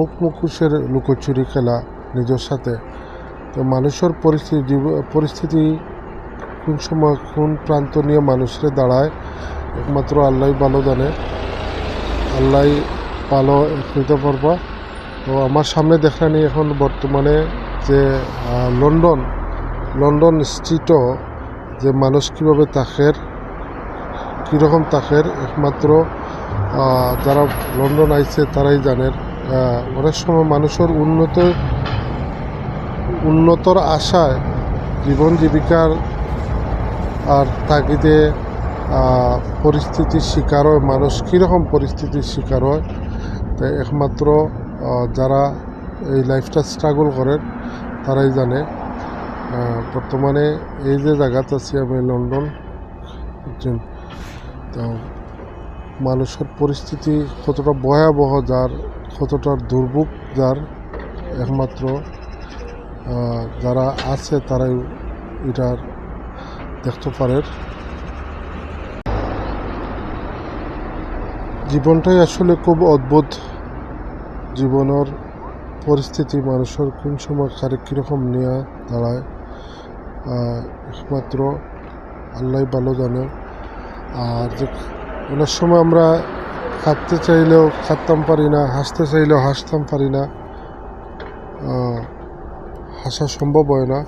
মুখ মুখোশের লুকোচুরি খেলা নিজের সাথে। তো মানুষের পরিস্থিতি পরিস্থিতি কোন সময় কোন প্রান্ত নিয়ে মানুষের দাঁড়ায়, একমাত্র আল্লাহ ভালো জানে। আল্লাহ ভালো হইতে পারবা। তো আমার সামনে দেখা দেখানি এখন বর্তমানে যে লন্ডন লন্ডন স্ট্রিটও যে মানুষ কীভাবে তাকের, কীরকম তাকের একমাত্র যারা লন্ডন আইছে তারাই জানেন। অনেক সময় মানুষের উন্নত, উন্নতর আশায় জীবন জীবিকার আর তাগিদে পরিস্থিতির শিকার হয়, মানুষ কীরকম পরিস্থিতির শিকার হয়, তো একমাত্র যারা এই লাইফটা স্ট্রাগল করেন, তারাই জানে। বর্তমানে এই যে জায়গাতে আছি আমি, লন্ডন, বুঝছেন? তো মানুষের পরিস্থিতি কতটা ভয়াবহ, যার কতটা দুর্ভোগ যার একমাত্র যারা আছে তারাই এটার দেখতে পারে। জীবনটাই আসলে খুব অদ্ভুত। জীবনের পরিস্থিতি মানুষের কোন সময় কারে কীরকম নিয়ে দাঁড়ায় একমাত্র আল্লাহ ভালো জানে। আর অনেক সময় আমরা খাটতে চাইলেও খাটতাম পারি না হাসতে চাইলেও হাসতাম পারি না। হাসা সম্ভব হয় না।